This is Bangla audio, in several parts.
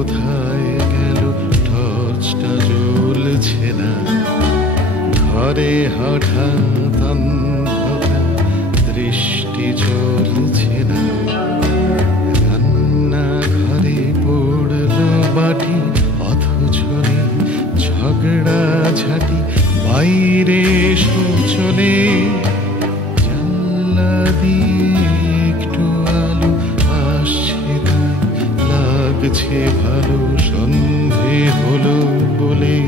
কোথায় গেল টর্চটা জ্বলছে না ঘরে হঠাৎ অন্ধকার দৃষ্টি চলছে না রান্না ঘরে পড়ল বাটি অথচ ঝগড়া ঝাঁটি বাইরে শোচনে জানলা দিয়ে একটু আলো আসছে তাই লাগছে ভালো সন্ধে হলো বলে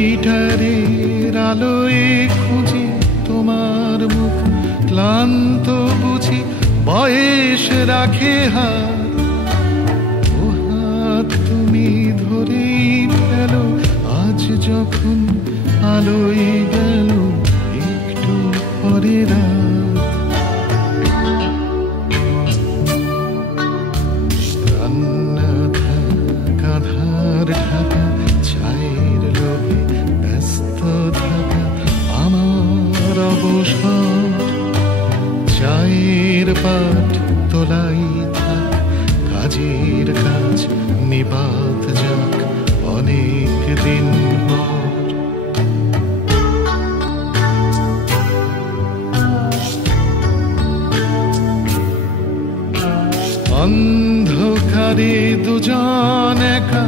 লাইটারের আলোয় খুঁজি তোমার মুখ ক্লান্ত বুঝি বয়স রাখে হাত ও হাত তুমি ধরেই ফেলো আজ যখন আলোয় গেল একটু পরে রাত রান্না থাকা ধার ঢাকা চায়ের লোভে ব্যস্ত থাকা আমার অবসর চায়ের পাট তোলাই থাক কাজের কাজ নিপাত যাক অনেক দিন পর অন্ধকারে দুজন একা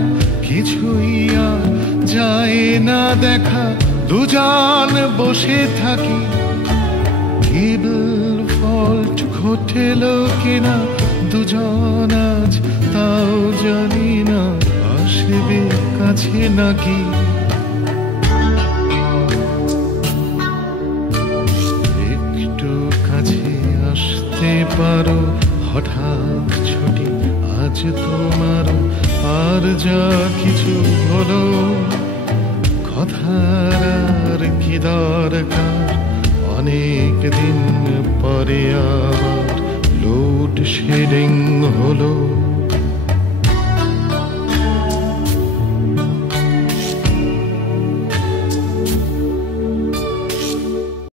কিছুই আর যায় না দেখা দুজন বসে থাকি কেবল ফল্ট ঘটেল কিনা দুজন আজ তাও জানি না আসবে কাছে নাকি একটু কাছে আসতে পারো হঠাৎ ছুটি আজ তোমার আর যা কিছু হলো কথার আর কি দরকার অনেক দিন পরে আবার লোড শেডিং হলো